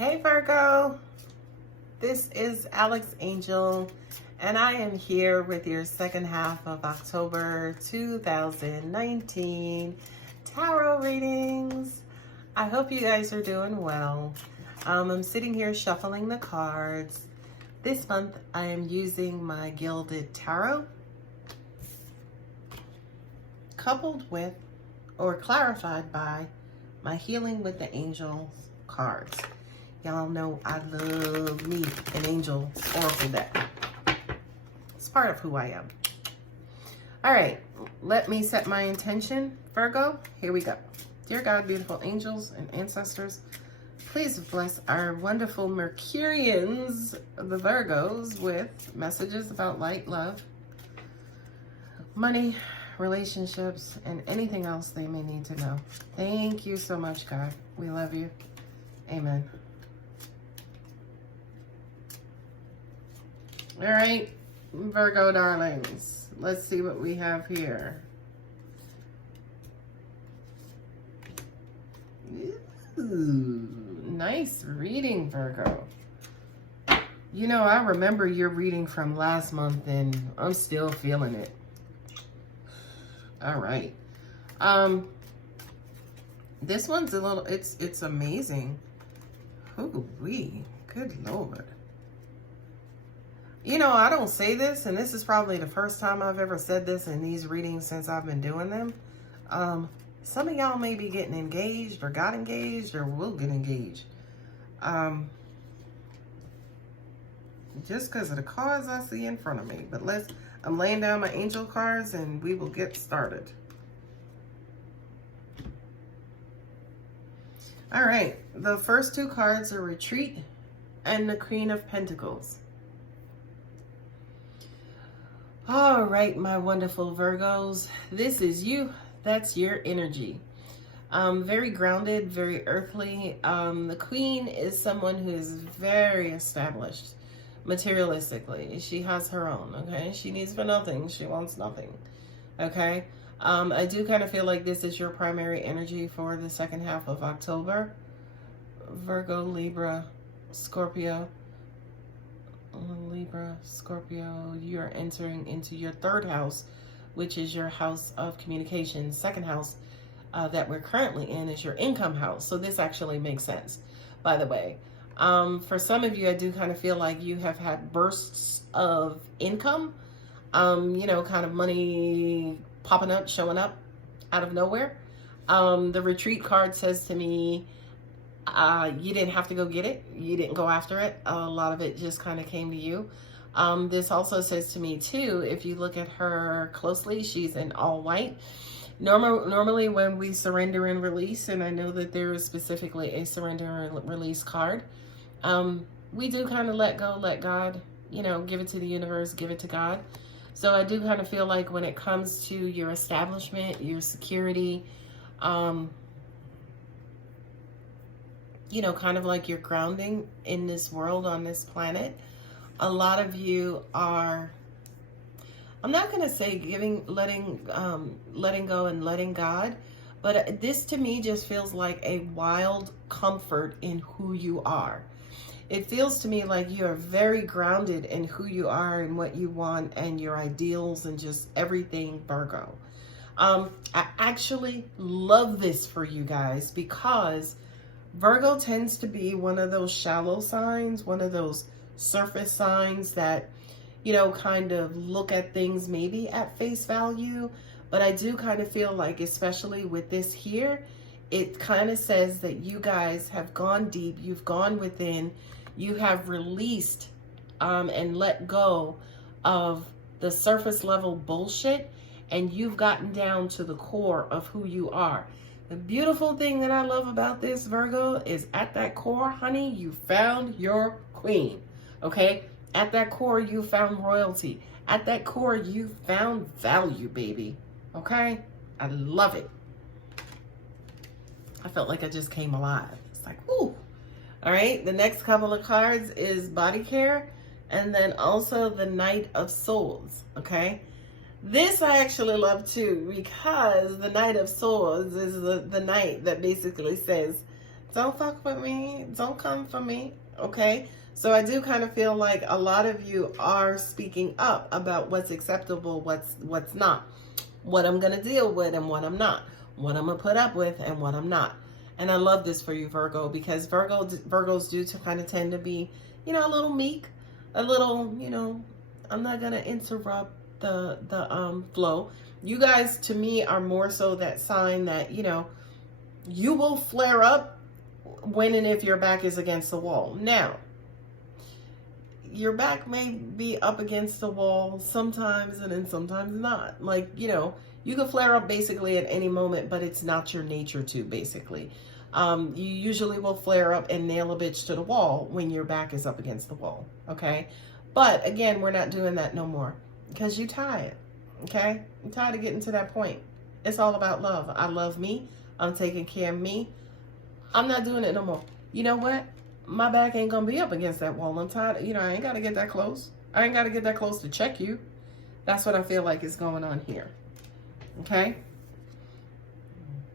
Hey Virgo, this is Alex Angel, and I am here with your second half of October 2019 tarot readings. I hope you guys are doing well. I'm sitting here shuffling the cards. This month I am using my Gilded Tarot, coupled with or clarified by my Healing with the Angels cards. Y'all know I love me an angel oracle deck. It's part of who I am. All right, let me set my intention. Virgo, here we go. Dear God, beautiful angels and ancestors, please bless our wonderful Mercurians, the Virgos, with messages about light, love, money, relationships, and anything else they may need to know. Thank you so much, God. We love you. Amen. All right, Virgo darlings, let's see what we have here. Ooh, nice reading, Virgo. You know, I remember your reading from last month and I'm still feeling it. All right. This one's a little, it's amazing. Ooh-wee, good Lord. You know, I don't say this, and this is probably the first time I've ever said this in these readings since I've been doing them. Some of y'all may be getting engaged or got engaged or will get engaged. Just because of the cards I see in front of me. But I'm laying down my angel cards and we will get started. All right, the first two cards are Retreat and the Queen of Pentacles. All right, my wonderful Virgos, this is you. That's your energy. Very grounded, very earthly. The Queen is someone who is very established materialistically. She has her own, okay? She needs for nothing. She wants nothing, okay? I do kind of feel like this is your primary energy for the second half of October. Virgo, Libra, Scorpio. Libra, Scorpio, you're entering into your third house, which is your house of communication. Second house that we're currently in is your income house. So this actually makes sense, by the way. For some of you, I do kind of feel like you have had bursts of income, you know, kind of money popping up, showing up out of nowhere. The Retreat card says to me, you didn't have to go get it. You didn't go after it. A lot of it just kind of came to you. This also says to me too, if you look at her closely, she's in all white. Normally when we surrender and release, and I know that there is specifically a surrender and release card, we do kind of let go, let God, you know, give it to the universe, give it to God. So I do kind of feel like when it comes to your establishment, your security, you know, kind of like your grounding in this world, on this planet, a lot of you are, I'm not going to say letting go and letting God, but this to me just feels like a wild comfort in who you are. It feels to me like you are very grounded in who you are and what you want and your ideals and just everything, Virgo. I actually love this for you guys because Virgo tends to be one of those shallow signs, one of those surface signs that, you know, kind of look at things maybe at face value. But I do kind of feel like, especially with this here, it kind of says that you guys have gone deep, you've gone within, you have released and let go of the surface level bullshit, and you've gotten down to the core of who you are. The beautiful thing that I love about this, Virgo, is at that core, honey, you found your queen, okay? At that core, you found royalty. At that core, you found value, baby, okay? I love it. I felt like I just came alive. It's like, whoo. All right, the next couple of cards is Body Care, and then also the Knight of Swords, okay? This I actually love too, because the Knight of Swords is the knight that basically says Don't fuck with me. Don't come for me. Okay? So I do kind of feel like a lot of you are speaking up about what's acceptable, what's not, what I'm going to deal with and what I'm not, what I'm going to put up with and what I'm not. And I love this for you, Virgo, because Virgos do to kind of tend to be, you know, a little meek, a little, you know, I'm not going to interrupt the flow. You guys, to me, are more so that sign that, you know, you will flare up when and if your back is against the wall. Now, your back may be up against the wall sometimes and then sometimes not. Like, you know, you can flare up basically at any moment, but it's not your nature to, basically. You usually will flare up and nail a bitch to the wall when your back is up against the wall, okay? But again, we're not doing that no more because you're tired, okay? I'm tired of getting to that point. It's all about love. I love me. I'm taking care of me. I'm not doing it no more. You know what? My back ain't gonna be up against that wall. I'm tired. You know, I ain't gotta get that close. I ain't gotta get that close to check you. That's what I feel like is going on here. Okay?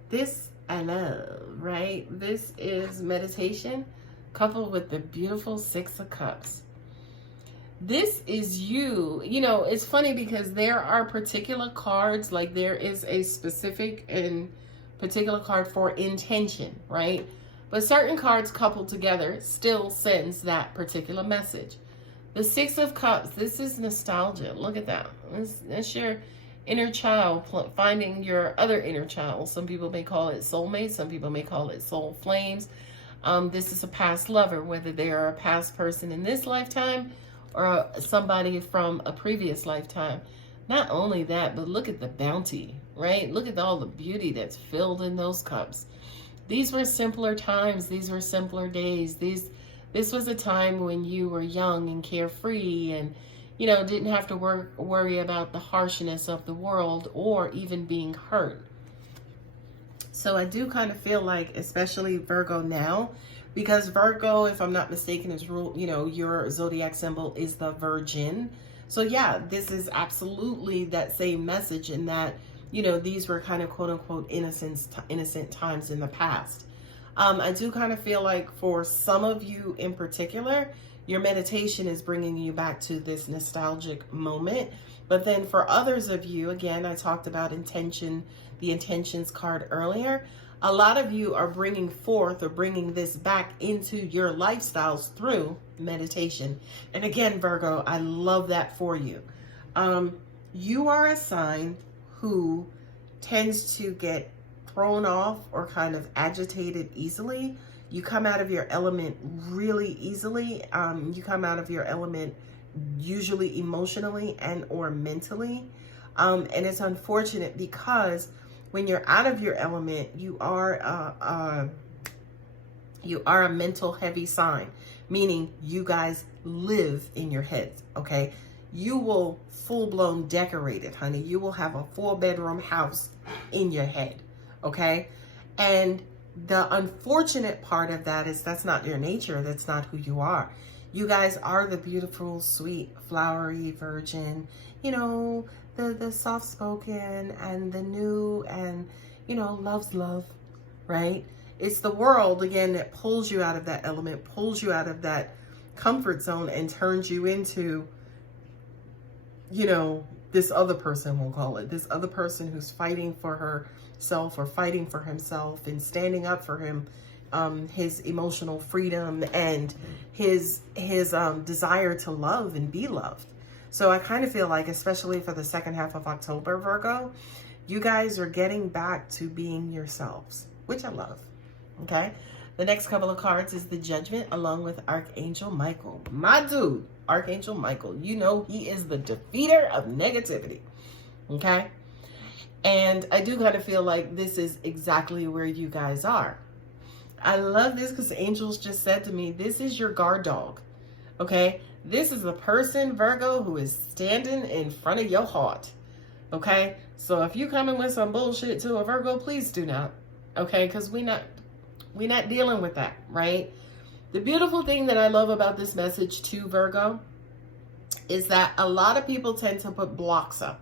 This I love, right? This is meditation coupled with the beautiful Six of Cups. This is you. You know, it's funny because there are particular cards, like there is a specific and particular card for intention, right? But certain cards coupled together still sends that particular message. The Six of Cups, this is nostalgia. Look at that. That's your inner child, finding your other inner child. Some people may call it soulmate. Some people may call it soul flames. This is a past lover, whether they are a past person in this lifetime or somebody from a previous lifetime. Not only that, but look at the bounty, right? Look at all the beauty that's filled in those cups. These were simpler times. These were simpler days. This was a time when you were young and carefree and, you know, didn't have to worry about the harshness of the world or even being hurt. So I do kind of feel like, especially Virgo now, because Virgo, if I'm not mistaken, is you know, your zodiac symbol is the Virgin. So yeah, this is absolutely that same message in that, you know, these were kind of quote unquote innocent times in the past. I do kind of feel like for some of you in particular, your meditation is bringing you back to this nostalgic moment. But then for others of you, again, I talked about intention, the intentions card earlier. A lot of you are bringing forth or bringing this back into your lifestyles through meditation. And again, Virgo, I love that for you. You are a sign who tends to get thrown off or kind of agitated easily. You come out of your element really easily. You come out of your element usually emotionally and or mentally. And it's unfortunate because when you're out of your element, you are a mental heavy sign, meaning you guys live in your heads, okay? You will full-blown decorate it, honey. You will have a 4-bedroom house in your head, okay? And the unfortunate part of that is that's not your nature. That's not who you are. You guys are the beautiful, sweet, flowery virgin, you know, the soft-spoken and the new and, you know, loves love, right? It's the world, again, that pulls you out of that element, pulls you out of that comfort zone and turns you into, you know, this other person, we'll call it, this other person who's fighting for herself or fighting for himself and standing up for him, his emotional freedom and his desire to love and be loved. So I kind of feel like, especially for the second half of October, Virgo, you guys are getting back to being yourselves, which I love, okay? The next couple of cards is the Judgment along with Archangel Michael. My dude, Archangel Michael, you know he is the defeater of negativity, okay? And I do kind of feel like this is exactly where you guys are. I love this because angels just said to me, this is your guard dog, okay? This is a person, Virgo, who is standing in front of your heart, okay? So if you come in with some bullshit to a Virgo, please do not, okay? Because we're not dealing with that, right? The beautiful thing that I love about this message to Virgo is that a lot of people tend to put blocks up.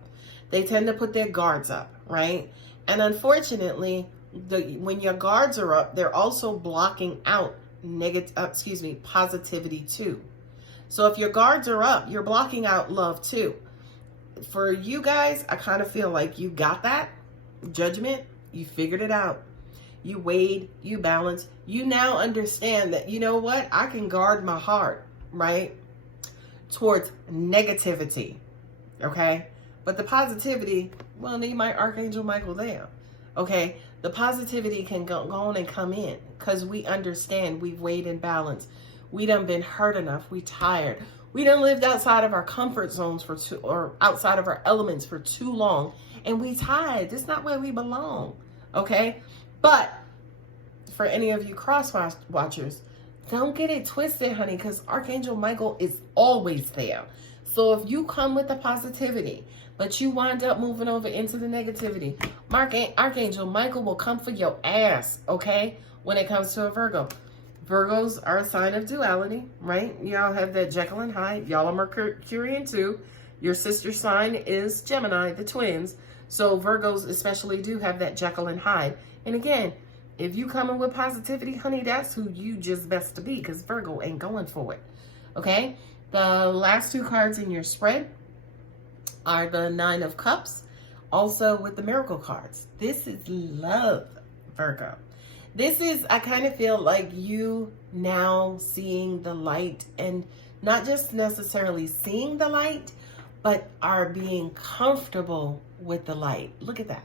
They tend to put their guards up, right? And unfortunately, when your guards are up, they're also blocking out positivity too. So if your guards are up, you're blocking out love too. For you guys, I kind of feel like you got that judgment. You figured it out. You weighed, you balanced. You now understand that, you know what? I can guard my heart, right? Towards negativity, okay? But the positivity, well, need my Archangel Michael there, okay? The positivity can go on and come in because we understand we've weighed and balanced. We done been hurt enough. We tired. We done lived outside of our comfort zones or outside of our elements for too long. And we tired. This is not where we belong, okay? But for any of you cross watchers, don't get it twisted, honey, because Archangel Michael is always there. So if you come with the positivity, but you wind up moving over into the negativity, Archangel Michael will come for your ass, okay? When it comes to a Virgo. Virgos are a sign of duality, right? Y'all have that Jekyll and Hyde. Y'all are Mercurian too. Your sister sign is Gemini, the twins. So Virgos especially do have that Jekyll and Hyde. And again, if you coming with positivity, honey, that's who you just best to be, because Virgo ain't going for it, okay? The last two cards in your spread are the Nine of Cups, also with the Miracle cards. This is love, Virgo. This is, I kind of feel like you now seeing the light, and not just necessarily seeing the light, but are being comfortable with the light. Look at that.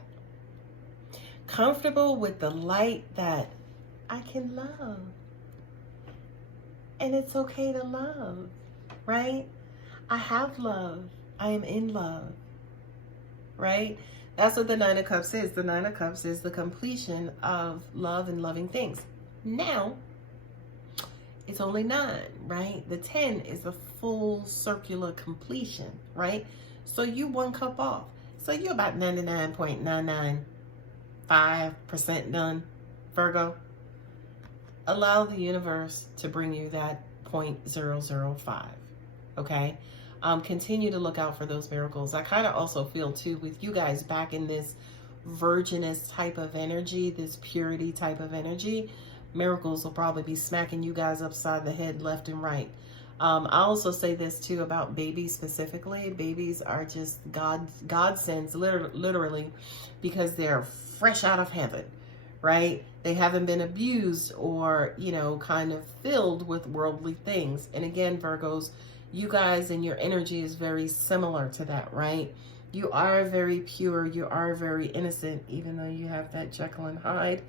Comfortable with the light that I can love. And it's okay to love, right? I have love. I am in love, right? That's what the Nine of Cups is. The Nine of Cups is the completion of love and loving things. Now, it's only 9, right? The 10 is the full circular completion, right? So you 1 cup off. So you're about 99.995% done, Virgo. Allow the universe to bring you that 0.005, okay? Continue to look out for those miracles. I kind of also feel too with you guys back in this virginous type of energy, this purity type of energy, miracles will probably be smacking you guys upside the head left and right. I also say this too about babies specifically. Babies are just God sends literally because they're fresh out of heaven, right? They haven't been abused or, you know, kind of filled with worldly things. And again, Virgos, you guys and your energy is very similar to that, right? You are very pure. You are very innocent, even though you have that Jekyll and Hyde.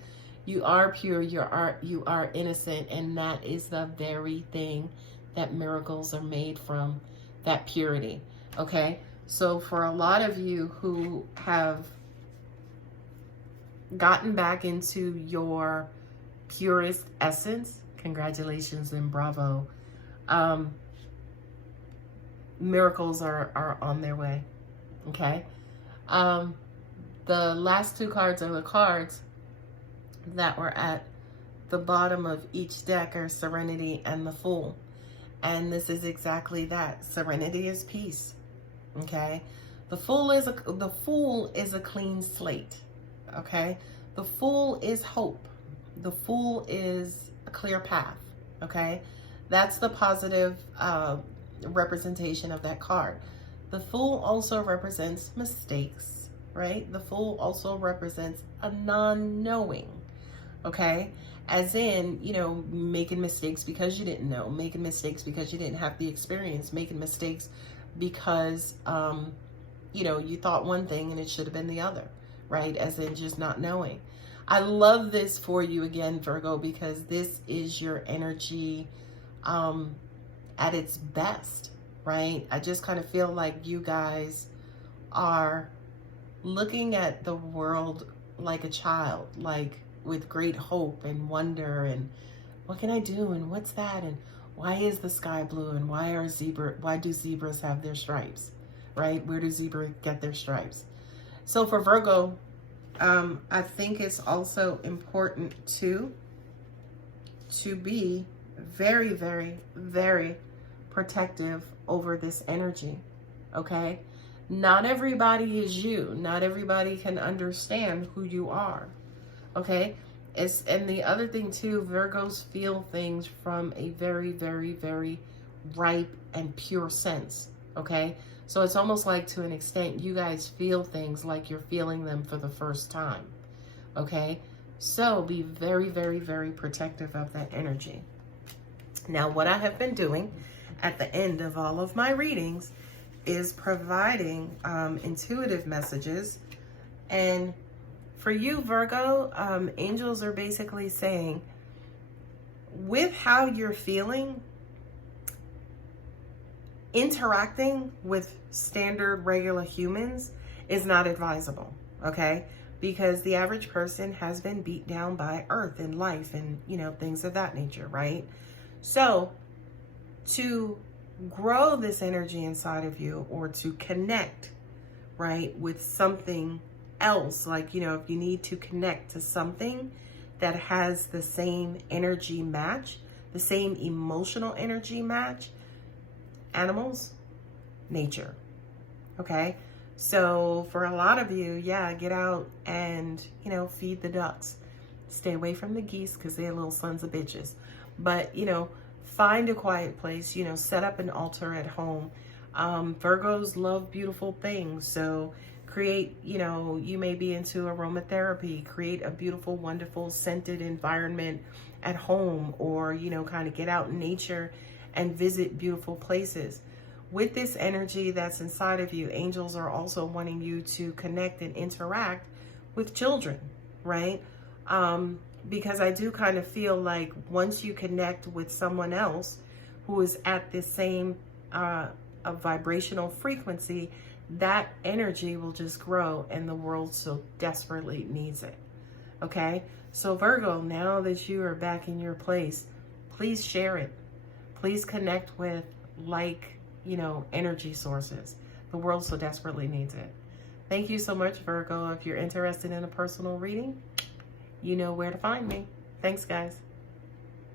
You are pure. You are innocent. And that is the very thing that miracles are made from, that purity, okay? So for a lot of you who have gotten back into your purest essence, congratulations and bravo. Miracles are on their way, okay? The last 2 cards are the cards that were at the bottom of each deck are Serenity and the Fool. And this is exactly that. Serenity is peace, okay? The Fool is a clean slate, okay? The Fool is hope. The Fool is a clear path, okay? That's the positive representation of that card. The Fool also represents mistakes, right? The Fool also represents a non-knowing, okay? As in, you know, making mistakes because you didn't know, making mistakes because you didn't have the experience, making mistakes because, you know, you thought one thing and it should have been the other, right? As in just not knowing. I love this for you again, Virgo, because this is your energy at its best, right? I just kind of feel like you guys are looking at the world like a child, like with great hope and wonder and what can I do and what's that and why is the sky blue and why do zebras have their stripes, right? Where do zebras get their stripes? So for Virgo, I think it's also important to be very, very, very protective over this energy, okay? Not everybody is you. Not everybody can understand who you are, Okay? And the other thing too, Virgos feel things from a very, very, very ripe and pure sense. Okay? So it's almost like, to an extent, you guys feel things like you're feeling them for the first time. Okay? So be very, very, very protective of that energy. Now, what I have been doing at the end of all of my readings is providing intuitive messages. And for you, Virgo, angels are basically saying, with how you're feeling, interacting with standard regular humans is not advisable, okay? Because the average person has been beat down by earth and life and, you know, things of that nature, right? So to grow this energy inside of you, or to connect, right, with something else, like, you know, if you need to connect to something that has the same energy match, the same emotional energy match, animals, nature, okay? So for a lot of you, yeah, get out and, you know, feed the ducks. Stay away from the geese because they're little sons of bitches. But, you know, find a quiet place, you know, set up an altar at home. Virgos love beautiful things. So create, you know, you may be into aromatherapy, create a beautiful, wonderful, scented environment at home, or, you know, kind of get out in nature and visit beautiful places. With this energy that's inside of you, angels are also wanting you to connect and interact with children, right? Because I do kind of feel like once you connect with someone else who is at the same a vibrational frequency, that energy will just grow, and the world so desperately needs it. Okay? So Virgo, now that you are back in your place, please share it. Please connect with, like, you know, energy sources. The world so desperately needs it. Thank you so much, Virgo. If you're interested in a personal reading, you know where to find me. Thanks, guys.